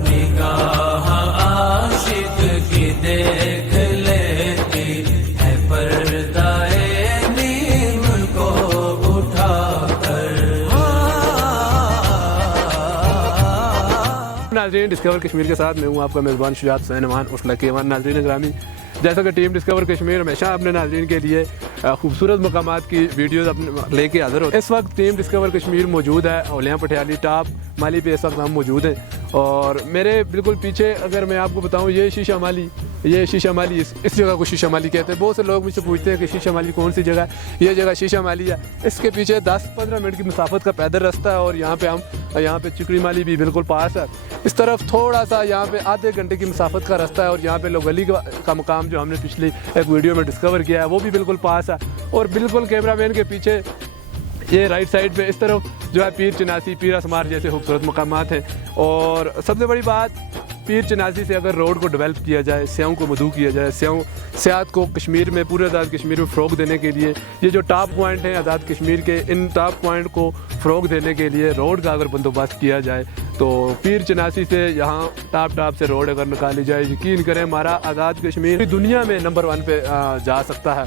निगाह आशिक की देख लेती है पर्दाए नीम को उठाकर। नाज़रीन, डिस्कवर कश्मीर के साथ मैं हूँ आपका मेज़बान शुजात हुसैन अमान उर्फ लकी अमान। नाज़रीन ग्रामी, जैसा कि टीम डिस्कवर कश्मीर हमेशा अपने नाज़रीन के लिए खूबसूरत मकामात की वीडियोज़ अपने लेके हाज़िर हो। इस वक्त टीम डिस्कवर कश्मीर मौजूद है औलिया पटियाली टॉप माली पे। इस वक्त हम मौजूद हैं और मेरे बिल्कुल पीछे अगर मैं आपको बताऊं, ये शीशा माली इस जगह को शीशा माली कहते हैं। बहुत से लोग मुझसे पूछते हैं कि शीशा माली कौन सी जगह है। ये जगह शीशा माली है। इसके पीछे 10-15 मिनट की मुसाफत का पैदल रास्ता है और यहाँ पे चिकड़ी माली भी बिल्कुल पास है। इस तरफ थोड़ा सा यहाँ पे आधे घंटे की मुसाफत का रास्ता है और यहाँ पे लोगली का मकाम जो हमने पिछली एक वीडियो में डिस्कवर किया है वो भी बिल्कुल पास है। और बिल्कुल कैमरामैन के पीछे ये राइट साइड पे इस तरफ जो है पीर चिनासी, पीर असमार जैसे खूबसूरत मकामात हैं। और सबसे बड़ी बात, पीर चिनासी से अगर रोड को डेवलप किया जाए, स्याओं को मधु किया जाए, सियाहत को कश्मीर में, पूरे आज़ाद कश्मीर में फ़रोग देने के लिए ये जो टॉप पॉइंट हैं आज़ाद कश्मीर के, इन टॉप पॉइंट को फ़रोग देने के लिए रोड का अगर बंदोबस्त किया जाए तो पीर चिनासी से यहाँ टॉप से रोड अगर निकाली जाए, यकीन करें हमारा आज़ाद कश्मीर दुनिया में नंबर 1 पे जा सकता है।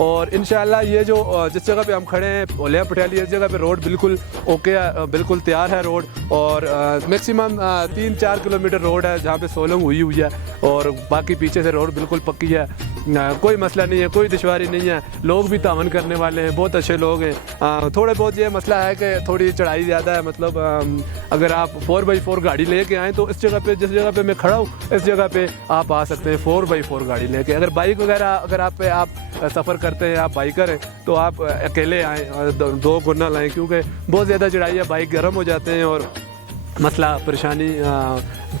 और इंशाल्लाह ये जो जिस जगह पे हम खड़े हैं औलिया पटियाली, इस जगह पे रोड बिल्कुल ओके है, बिल्कुल तैयार है रोड। और मैक्सिमम 3-4 किलोमीटर रोड है जहाँ पे सोलंग हुई है और बाकी पीछे से रोड बिल्कुल पक्की है। कोई मसला नहीं है, कोई दुश्वारी नहीं है। लोग भी तावन करने वाले हैं, बहुत अच्छे लोग हैं। थोड़े बहुत ये मसला है कि थोड़ी चढ़ाई ज़्यादा है। मतलब अगर आप 4x4 गाड़ी लेके आएँ तो इस जगह पे, जिस जगह पे मैं खड़ा हूँ, इस जगह पे आप आ सकते हैं 4x4 गाड़ी लेके। अगर बाइक वगैरह अगर आप सफ़र करते हैं, आप बाइकर हैं, तो आप अकेले आएँ और 2 गुना लाएँ, क्योंकि बहुत ज़्यादा चढ़ाई है, बाइक गर्म हो जाते हैं और मसला परेशानी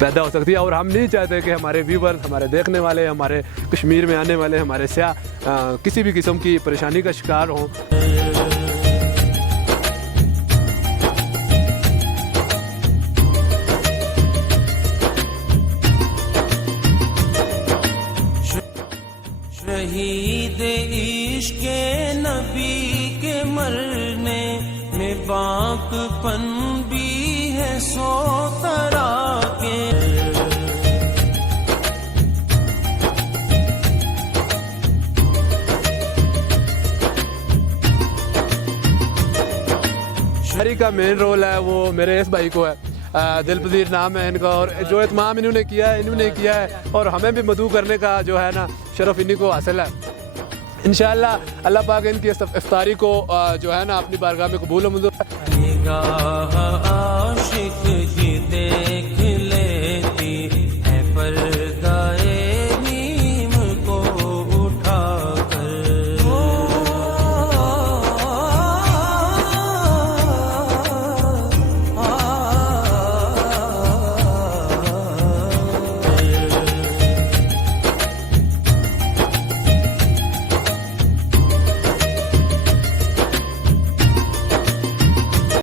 पैदा हो सकती है। और हम नहीं चाहते कि हमारे व्यूवर्स, हमारे देखने वाले, हमारे कश्मीर में आने वाले हमारे सियाह किसी भी किस्म की परेशानी का शिकार हों। शहीद इश्क़ नबी के मरने में बाकपन भी है 100 तरह के। शायरी का मेन रोल है वो मेरे इस भाई को है, दिलपजीर नाम है इनका। और जो एहतमाम इन्होंने किया है और हमें भी मदू करने का जो है ना शरफ इन्हीं को हासिल है। इंशाअल्लाह अल्लाह पाक इनकी इफ्तारी को जो है ना अपनी बारगाह में कबूल मंजूर।